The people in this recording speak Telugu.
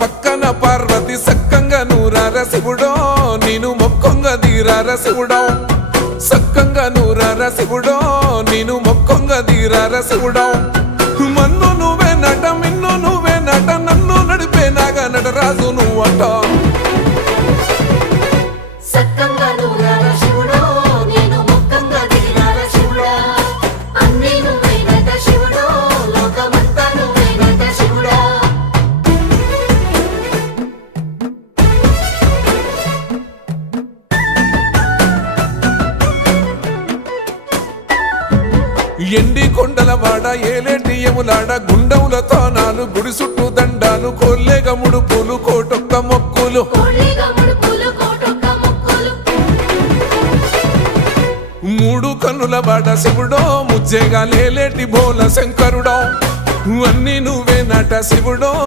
పక్కన పార్వతి సక్కంగా నూరార శివుడో నేను మొక్కంగా తీరార శివుడో సక్కంగా నూరార శివుడో నేను మొక్కంగా తీరార శివుడో మన్ను నువ్వే నట మిన్ను నువ్వే నట నన్ను నడిపే నాగా నటరాజు నువ్వట ఎండి కొండల వాడ ఏలేటి యములాడ గుండములతో నాలు గుడి చుట్టూ దండాలు కోల్లేగ ముడుపులు కోటొక్క మొక్కులు మూడు కన్నుల వాడ శివుడో ముజ్జేగా లేలేటి బోల శంకరుడో అన్ని నువ్వే నట శివుడో